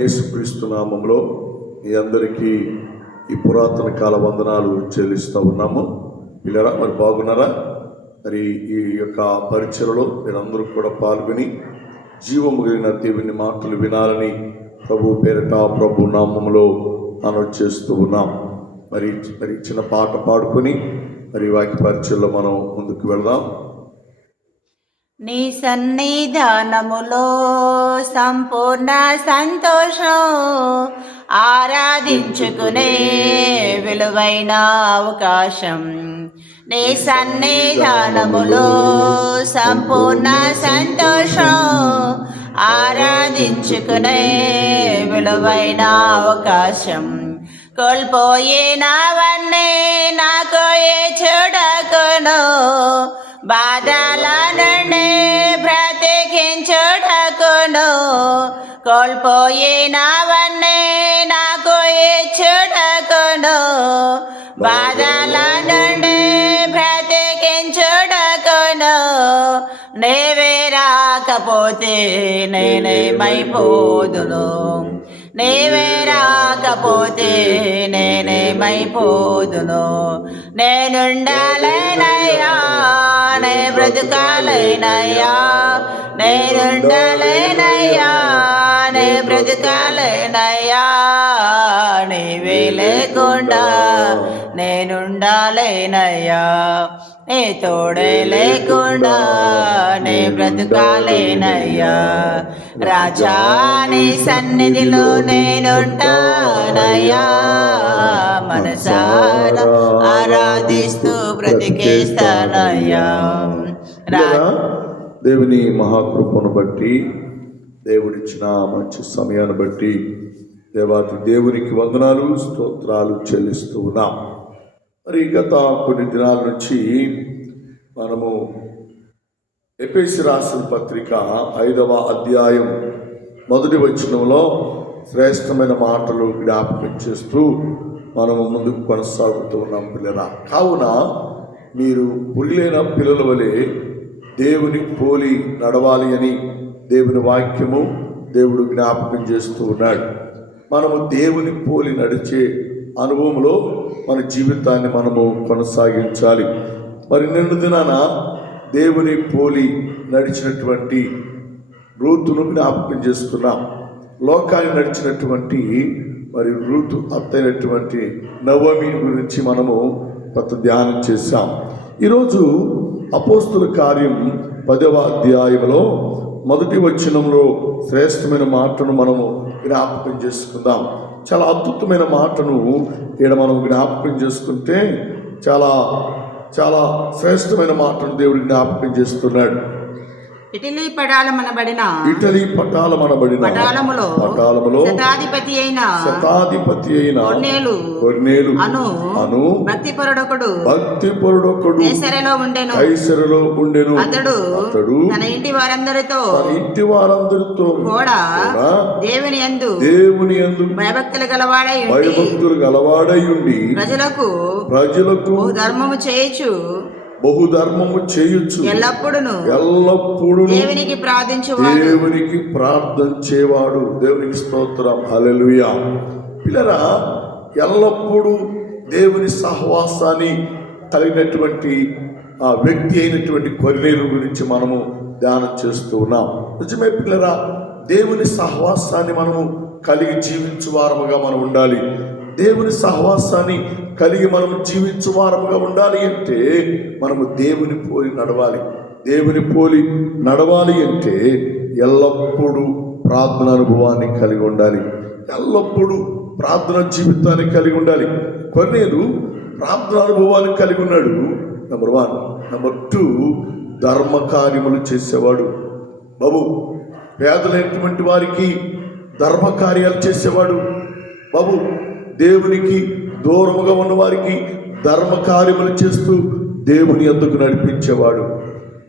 యేసుక్రీస్తు నామములో మీ అందరికీ ఈ పురాతన కాల వందనాలు చెల్లిస్తూ ఉన్నాము. పిల్లరా, మరి బాగున్నారా? మరి ఈ యొక్క పరిచయలో మీరందరూ కూడా పాల్గొని జీవము కలిగిన దేవుని మాటలు వినాలని ప్రభు పేరట ప్రభు నామములో మనం చేస్తూ ఉన్నాం. మరి చిన్న పాట పాడుకొని మరి వాక్య పరిచయలో మనం ముందుకు వెళ్దాం. నీ సన్నిధానములో సంపూర్ణ సంతోషం, ఆరాధించుకునే విలువైన అవకాశం. నీ సన్నిధానములో సంపూర్ణ సంతోషం, ఆరాధించుకునే విలువైన అవకాశం. కోల్పోయినవన్నీ నాకు చూడకును, బాధల నుండి బ్రతికించుటకును. కోల్పోయినవన్నీ నాకు చూడకును, బాధల నుండి బ్రతికించుటకును. నీవే రాకపోతే నేనేమైపోదును, నీవే రాకపోతే నేనేమైపోదును. నేనుండాలేనయ్యా, నే బ్రతుకాలేనయ్యా, నేనుండాలేనయ్యా, నే బ్రతుకాలేనయ్యా. నీవే లేకుండా నేనుండాలేనయ్యా, నీ తోడే లేకుండా నే బ్రతుకాలేనయ్యా. రాజా, నీ సన్నిధిలో నేనుంటానయ్యా, మనసారా ఆరాధిస్తూ బ్రతికేస్తానయ్యా. దేవుని మహాకృపను బట్టి, దేవుడిచ్చిన మంచి సమయాన్ని బట్టి దేవునికి వందనాలు స్తోత్రాలు చెల్లిస్తూ ఉన్నాం. మరి గత కొన్ని దినాల నుంచి మనము ఎఫెసీ రాసిన పత్రిక 5వ అధ్యాయం 1వ వచనంలో శ్రేష్టమైన మాటలు జ్ఞాపకం చేస్తూ మనము ముందుకు కొనసాగుతూ ఉన్నాం. పిల్లల కావున మీరు పులిలైన పిల్లల వలె దేవుని పోలి నడవాలి అని దేవుని వాక్యము దేవుడు జ్ఞాపకం చేస్తూ ఉన్నాడు. మనము దేవుని పోలి నడిచే అనుభవంలో మన జీవితాన్ని మనము కొనసాగించాలి. మరి నిన్న దినాన దేవుని పోలి నడిచినటువంటి రూతును జ్ఞాపకం చేసుకున్నాం. లోకాన్ని నడిచినటువంటి మరి రూతు అత్తైనటువంటి నవమి గురించి మనము కొంత ధ్యానం చేశాం. ఈరోజు అపోస్తుల కార్యం 10వ అధ్యాయంలో 1వ వచనంలో శ్రేష్టమైన మాటను మనము జ్ఞాపకం చేసుకుందాం. చాలా అద్భుతమైన మాటను ఇక్కడ మనం జ్ఞాపకం చేసుకుంటే చాలా చాలా శ్రేష్టమైన మాటను దేవుడు జ్ఞాపకం చేస్తున్నాడు. ఇటలీ పటాలమనబడిన పటాలములో శతాధిపతి అయిన కొర్నేలు అను భక్తిపరుడొకడు కైసరలో ఉండెను. అతడు తన ఇంటి వారందరితో కూడా దేవుని యందు భయభక్తులు గలవాడై ఉండి ప్రజలకు బహుధర్మము చేయుచు ఎల్లప్పుడూ దేవునికి ప్రార్థించేవాడు. దేవునికి స్తోత్రం, హల్లెలూయా. పిల్లరా, ఎల్లప్పుడూ దేవుని సహవాసాన్ని కలిగినటువంటి ఆ వ్యక్తి అయినటువంటి కొర్నేలు గురించి మనము ధ్యానం చేస్తూ ఉన్నాం. నిజమే పిల్లరా, దేవుని సహవాసాన్ని మనము కలిగి జీవించువారముగా మనం ఉండాలి. దేవుని సహవాసాన్ని కలిగి మనం జీవించువారముగా ఉండాలి అంటే మనము దేవుని పోలి నడవాలి. దేవుని పోలి నడవాలి అంటే ఎల్లప్పుడూ ప్రార్థన అనుభవాన్ని కలిగి ఉండాలి, ఎల్లప్పుడూ ప్రార్థన జీవితాన్ని కలిగి ఉండాలి. కొర్నేలు ప్రార్థన అనుభవాన్ని కలిగి ఉన్నాడు. నెంబర్ 1. నెంబర్ 2, ధర్మ కార్యములు చేసేవాడు. బాబు, పేదలైనటువంటి వారికి ధర్మ కార్యాలు చేసేవాడు. బాబు, దేవునికి దూరముగా ఉన్న వారికి ధర్మ కార్యములు చేస్తూ దేవుని యొద్దకు నడిపించేవాడు,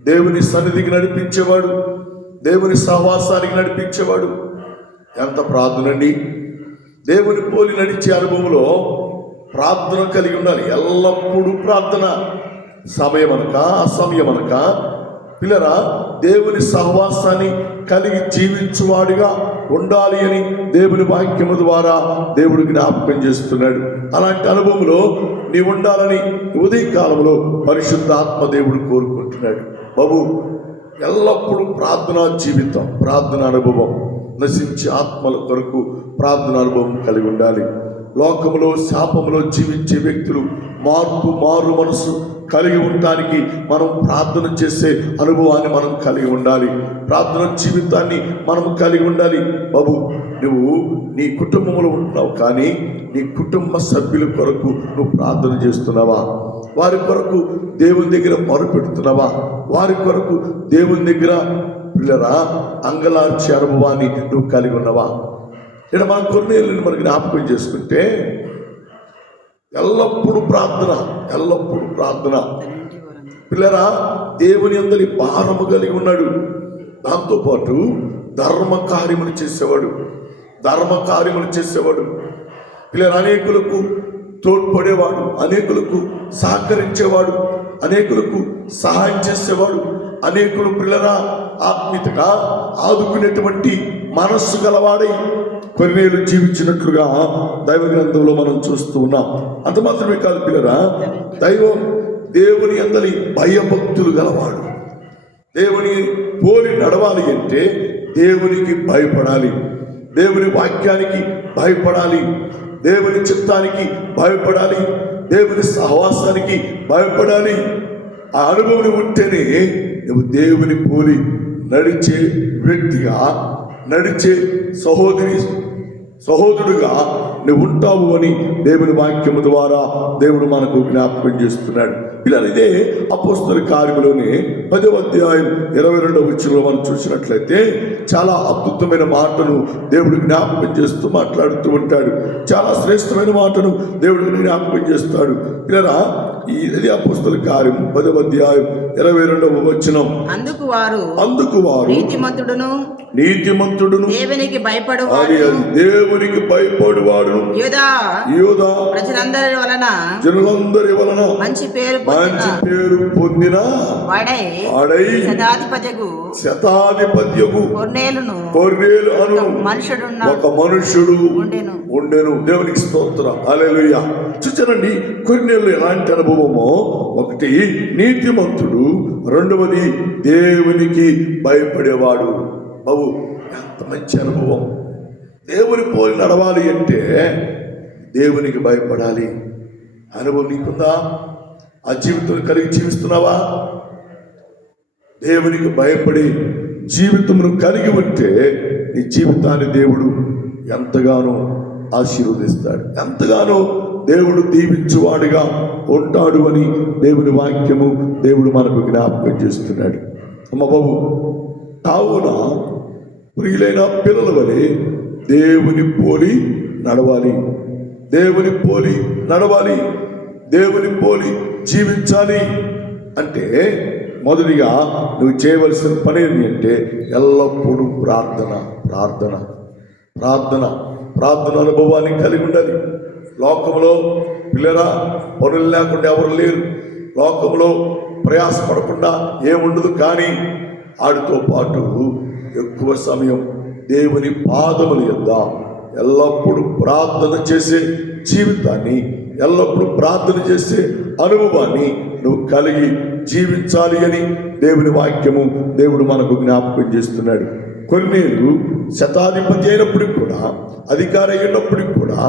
దేవుని సన్నిధికి నడిపించేవాడు, దేవుని సహవాసానికి నడిపించేవాడు. ఎంత ప్రార్థన అండి! దేవుని పోలి నడిచే అనుభవంలో ప్రార్థన కలిగి ఉండాలి. ఎల్లప్పుడూ ప్రార్థన, సమయమనక అసమయమనక. పిల్లరా, దేవుని సహవాసాన్ని కలిగి జీవించువాడిగా ఉండాలి అని దేవుని వాక్యము ద్వారా దేవుడు జ్ఞాపకం చేస్తున్నాడు. అలాంటి అనుభవంలో నీ ఉండాలని ఉదయ కాలంలో పరిశుద్ధాత్మ దేవుడు కోరుకుంటున్నాడు. బాబు, ఎల్లప్పుడూ ప్రార్థనా జీవితం, ప్రార్థన అనుభవం, నశించే ఆత్మల కొరకు ప్రార్థన అనుభవం కలిగి ఉండాలి. లోకములో శాపములో జీవించే వ్యక్తులు మారు మనసు కలిగి ఉండటానికి మనం ప్రార్థన చేసే అనుభవాన్ని మనం కలిగి ఉండాలి. ప్రార్థన జీవితాన్ని మనం కలిగి ఉండాలి. బాబు, నువ్వు నీ కుటుంబంలో ఉంటున్నావు, కానీ నీ కుటుంబ సభ్యుల కొరకు నువ్వు ప్రార్థన చేస్తున్నావా? వారి కొరకు దేవుని దగ్గర మొరపెడుతున్నావా? వారి కొరకు దేవుని దగ్గర పిల్లరా అంగలార్చే అనుభవాన్ని నువ్వు కలిగి ఉన్నావా? ఇక్కడ మనం కొన్నేళ్ళని మనకి జ్ఞాపకం చేసుకుంటే ఎల్లప్పుడూ ప్రార్థన, ఎల్లప్పుడూ ప్రార్థన. పిల్లరా, దేవుని అందరి భారము కలిగి ఉన్నాడు. దాంతోపాటు ధర్మ కార్యములు చేసేవాడు. పిల్లలు అనేకులకు తోడ్పడేవాడు, అనేకులకు సహకరించేవాడు, అనేకులకు సహాయం చేసేవాడు, అనేకులు పిల్లరా ఆత్మీయతగా ఆదుకునేటువంటి మనస్సు గలవాడై కొన్నేళ్ళు జీవించినట్లుగా దైవ గ్రంథంలో మనం చూస్తూ ఉన్నాం. అంత మాత్రమే కాదు పిల్లరా, దైవం దేవుని అందరి భయభక్తులు గలవాడు. దేవుని పోలి నడవాలి అంటే దేవునికి భయపడాలి, దేవుని వాక్యానికి భయపడాలి, దేవుని చిత్తానికి భయపడాలి, దేవుని సహవాసానికి భయపడాలి. ఆ అనుభవం ఉంటేనే నువ్వు దేవుని పోలి నడిచే వ్యక్తిగా, నడిచే సహోదరుడుగా నువ్వు ఉంటావు అని దేవుని వాక్యము ద్వారా దేవుడు మనకు జ్ఞాపకం చేస్తున్నాడు. ఇలా ఇదే అపోస్తల కార్యములోనే 10వ అధ్యాయం 22వ వచనంలో మనం చూసినట్లయితే చాలా అద్భుతమైన మాటను దేవుడు జ్ఞాపకం చేస్తూ మాట్లాడుతూ ఉంటాడు. చాలా శ్రేష్టమైన మాటను దేవుడు జ్ఞాపకం చేస్తాడు. ఇలా ఇది అపోస్తల కార్యం 10వ అధ్యాయం 22వ వచనం. అందుకు వారు నీతిమంతుడును దేవునికి భయపడువాడు యూదా జనులందరి వలన మంచి పేరు పొందిన వాడై శతాధిపత్యగు కొర్నేలు అను ఒక మనుషుడు ఉండెను. దేవునికి స్తోత్రం, హల్లెలూయా. చూచారండి, కొర్నేలు ఎలాంటి అనుభవమో. ఒకటి నీతిమంతుడు, రెండవది దేవునికి భయపడేవాడు. బాబు, ఎంత మంచి అనుభవం! దేవుని పోలి నడవాలి అంటే దేవునికి భయపడాలి. అనుభవం నీకుందా? ఆ జీవితం కలిగి జీవిస్తున్నావా? దేవునికి భయపడి జీవితమును కలిగి ఉంటే నీ జీవితాన్ని దేవుడు ఎంతగానో ఆశీర్వదిస్తాడు, ఎంతగానో దేవుడు దీవించువాడిగా ఉంటాడు అని దేవుని వాక్యము దేవుడు మనకు జ్ఞాపకం చేస్తున్నాడు. అమ్మ బాబు, కావున ప్రియులైన పిల్లల వలె దేవుని పోలి నడవాలి, దేవుని పోలి నడవాలి, దేవుని పోలి జీవించాలి. అంటే మొదటిగా నువ్వు చేయవలసిన పని ఏంటి అంటే ఎల్లప్పుడూ ప్రార్థన ప్రార్థన ప్రార్థన ప్రార్థన అనుభవాన్ని కలిగి ఉండాలి. లోకంలో పిల్లరా పనులు లేకుండా ఎవరు లేరు, లోకంలో ప్రయాసపడకుండా ఏముండదు. కానీ వాడితో పాటు ఎక్కువ సమయం దేవుని పాదముల యొద్ద ఎల్లప్పుడూ ప్రార్థన చేసే జీవితాన్ని, ఎల్లప్పుడూ ప్రార్థన చేసే అనుభవాన్ని నువ్వు కలిగి జీవించాలి అని దేవుని వాక్యము దేవుడు మనకు జ్ఞాపకం చేస్తున్నాడు. కొన్నేళ్ళు శతాధిపతి అయినప్పటికి కూడా, అధికారి అయినప్పటికి కూడా,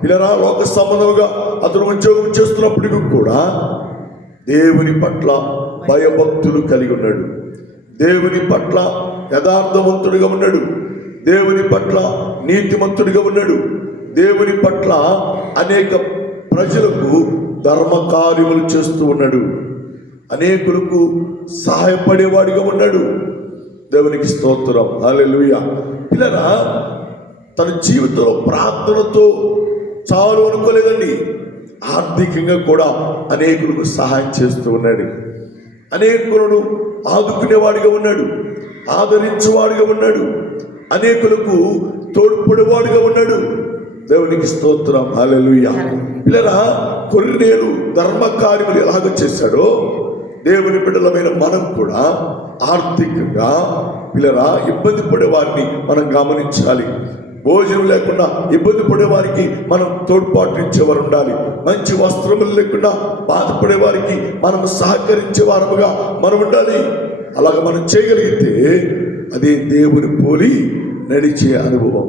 పిల్లరా లోక సంబంధంగా అతను ఉద్యోగం చేస్తున్నప్పటికీ కూడా దేవుని పట్ల భయభక్తులు కలిగి ఉన్నాడు, దేవుని పట్ల యథార్థవంతుడిగా ఉన్నాడు, దేవుని పట్ల నీతిమంతుడిగా ఉన్నాడు, దేవుని పట్ల అనేక ప్రజలకు ధర్మ కార్యములు చేస్తూ ఉన్నాడు, అనేకులకు సహాయపడేవాడిగా ఉన్నాడు. దేవునికి స్తోత్రం, హల్లెలూయా. పిల్లరా, తన జీవితంలో ప్రార్థనతో చాలు అనుకోలేదండి, ఆర్థికంగా కూడా అనేకులకు సహాయం చేస్తూ ఉన్నాడు, అనేకులను ఆదుకునేవాడిగా ఉన్నాడు, ఆదరించేవాడిగా ఉన్నాడు, అనేకులకు తోడ్పడేవాడిగా ఉన్నాడు. దేవునికి స్తోత్రం, హల్లెలూయా. పిల్లరా, కొర్నేలు ధర్మ కార్యములు ఎలాగ చేశాడో దేవుని బిడ్డలమైన మనం కూడా ఆర్థికంగా పిల్లరా ఇబ్బంది పడే వారిని మనం గమనించాలి. భోజనం లేకుండా ఇబ్బంది పడే వారికి మనం తోడ్పాటించేవారు ఉండాలి. మంచి వస్త్రములు లేకుండా బాధపడే వారికి మనం సహకరించే వారముగా మనం ఉండాలి. అలాగ మనం చేయగలిగితే అదే దేవుని పోలి నడిచే అనుభవం,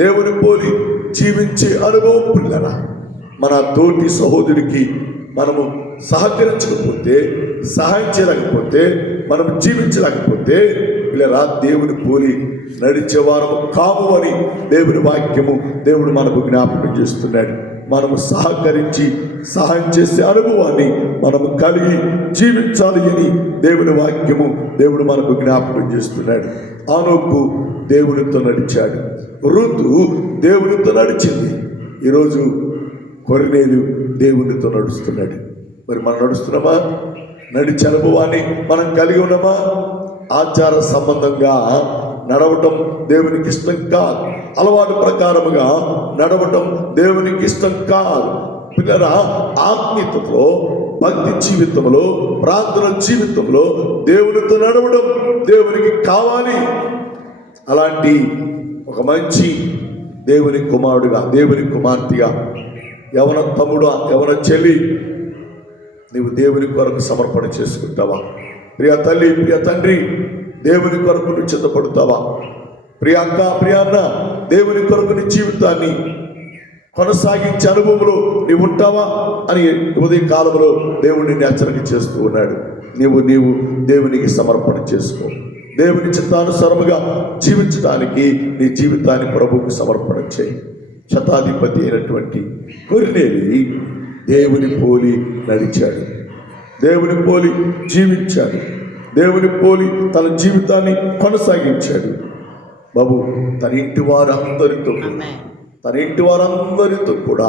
దేవుని పోలి జీవించే అనుభవం. పిల్లరా, మన తోటి సహోదరుడికి మనము సహకరించకపోతే, సహాయం చేయలేకపోతే, మనం జీవించలేకపోతే పిల్లరా దేవుని పోలి నడిచేవారము కాము అని దేవుని వాక్యము దేవుడు మనకు జ్ఞాపకం చేస్తున్నాడు. మనము సహకరించి సహాయం చేసే అనుభవాన్ని మనము కలిగి జీవించాలి అని దేవుని వాక్యము దేవుడు మనకు జ్ఞాపకం చేస్తున్నాడు. ఆనోకు దేవునితో నడిచాడు, రూతు దేవునితో నడిచింది. ఈరోజు కొర్నేలు దేవునితో నడుస్తున్నాడు. మరి మనం నడుస్తున్నామా? నడిచే అనుభవాన్ని మనం కలిగి ఉన్నామా? ఆచార సంబంధంగా నడవటం దేవునికి ఇష్టం కాదు. అలవాటు ప్రకారముగా నడవటం దేవునికి ఇష్టం కాదు. పిల్లరా, ఆత్మీయతలో, భక్తి జీవితంలో, ప్రార్థన జీవితంలో దేవునితో నడవడం దేవునికి కావాలి. అలాంటి ఒక మంచి దేవుని కుమారుడుగా, దేవుని కుమార్తెగా, యవన తమ్ముడు, యవన చెల్లి, నీవు దేవుని కొరకు సమర్పణ చేసుకుంటావా? ప్రియ తల్లి, ప్రియ తండ్రి, దేవుని కొరకు నువ్వు సిద్ధపడతావా? ప్రియ అక్క, ప్రియ అన్న, దేవుని కొరకు నీ జీవితాన్ని కొనసాగించే అనుభవంలో నీవు ఉంటావా అని ఉదయ కాలంలో దేవుడు నిన్ను హెచ్చరిక చేస్తూ ఉన్నాడు. నీవు దేవునికి సమర్పణ చేసుకో. దేవుని చిత్తానుసారముగా జీవించడానికి నీ జీవితాన్ని ప్రభువుకు సమర్పణ చేయి. శతాధిపతి అయినటువంటి కొర్నేలి దేవుని పోలి నడిచాడు, దేవుని పోలి జీవించాడు, దేవుని పోలి తన జీవితాన్ని కొనసాగించాడు. బాబు, తన ఇంటి వారందరితో కూడా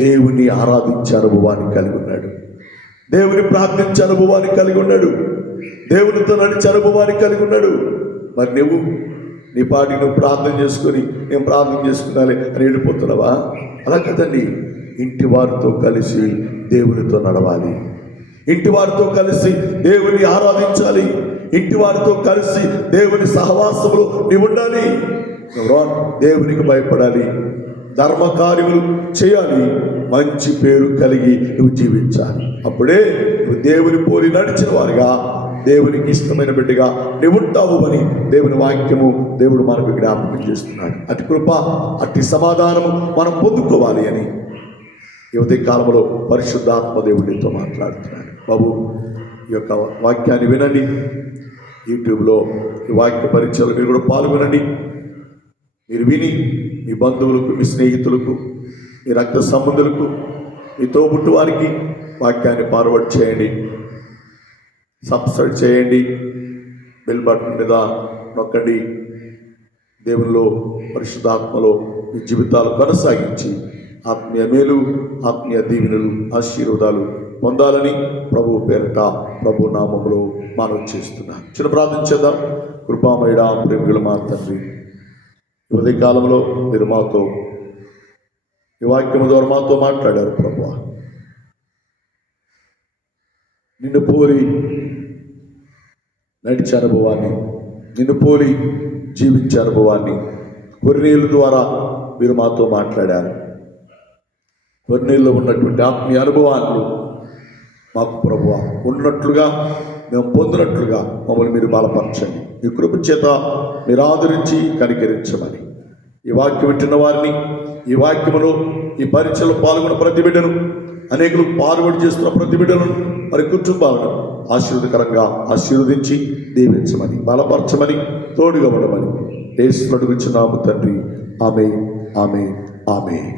దేవుని ఆరాధించే అనుభవాన్ని కలిగి ఉన్నాడు, దేవుని ప్రార్థించే అనుభవాన్ని కలిగి ఉన్నాడు, దేవునితో నడిచే అనుభవాన్ని కలిగి ఉన్నాడు. మరి నువ్వు నీ పాటి నువ్వు ప్రార్థన చేసుకొని నేను ప్రార్థన చేసుకున్నాలి అని వెళ్ళిపోతున్నావా? అలా కదండి. ఇంటి వారితో కలిసి దేవునితో నడవాలి, ఇంటి వారితో కలిసి దేవుని ఆరాధించాలి, ఇంటి వారితో కలిసి దేవుని సహవాసములో నీవు ఉండాలి. దేవునికి భయపడాలి, ధర్మ కార్యములు చేయాలి, మంచి పేరు కలిగి నువ్వు జీవించాలి. అప్పుడే నువ్వు దేవుని పోలి నడిచిన వారిగా, దేవునికి ఇష్టమైన బిడ్డగా నువ్వు ఉంటావు అని దేవుని వాక్యము దేవుడు మనకు జ్ఞాపకం చేస్తున్నాడు. అటు కృప, అట్టి సమాధానము మనం పొందుకోవాలి అని ఈ ఉదయ కాలంలో పరిశుద్ధాత్మ దేవుడితో మాట్లాడుతున్నాడు. బాబు, ఈ యొక్క వాక్యాన్ని వినండి. యూట్యూబ్లో ఈ వాక్య పరిచయాలు మీరు కూడా పాల్గొనండి. మీరు విని మీ బంధువులకు, మీ స్నేహితులకు, మీ రక్త సంబంధులకు, మీ తోబుట్టు వారికి వాక్యాన్ని ఫార్వర్డ్ చేయండి, సబ్స్క్రైబ్ చేయండి, బెల్ బటన్ మీద నొక్కండి. దేవునిలో, పరిశుద్ధాత్మలో మీ జీవితాలు కొనసాగించి ఆత్మీయ మేలు, ఆత్మీయ దీవెనలు, ఆశీర్వాదాలు పొందాలని ప్రభు పేరట, ప్రభు నామములో మనవి చేస్తున్నాను. చిన్న ప్రార్థన చేద్దాం. కృపామయుడా, ప్రేమికుల మా తండ్రి, ఈ ఉదయ కాలంలో మీరు మాతో ఈ వాక్యము ద్వారా మాతో మాట్లాడారు. ప్రభువా, నిన్ను పోలి నడిచే అనుభవాన్ని, నిన్ను పోలి జీవించే అనుభవాన్ని కొర్నేలు ద్వారా మీరు మాతో మాట్లాడారు. కొర్నేలులో ఉన్నటువంటి ఆత్మీయ అనుభవాన్ని మాకు ప్రభువా ఉన్నట్లుగా మేము పొందినట్లుగా మమ్మల్ని మీరు బలపరచండి. ఈ కృప చేత మీరు ఆదరించి కనికరించమని ఈ వాక్యం వింటున్న వారిని, ఈ వాక్యములో ఈ పరీక్షలో పాల్గొన్న ప్రతి బిడ్డను, అనేకులు పాల్గొని చేస్తున్న ప్రతి బిడ్డను, మరి కుటుంబాలను ఆశీర్వదకరంగా ఆశీర్వదించి దీవించమని, బలపరచమని, తోడుగా ఉండమని యేసును అడుగుచున్నాము తండ్రి. ఆమేన్, ఆమేన్, ఆమేన్.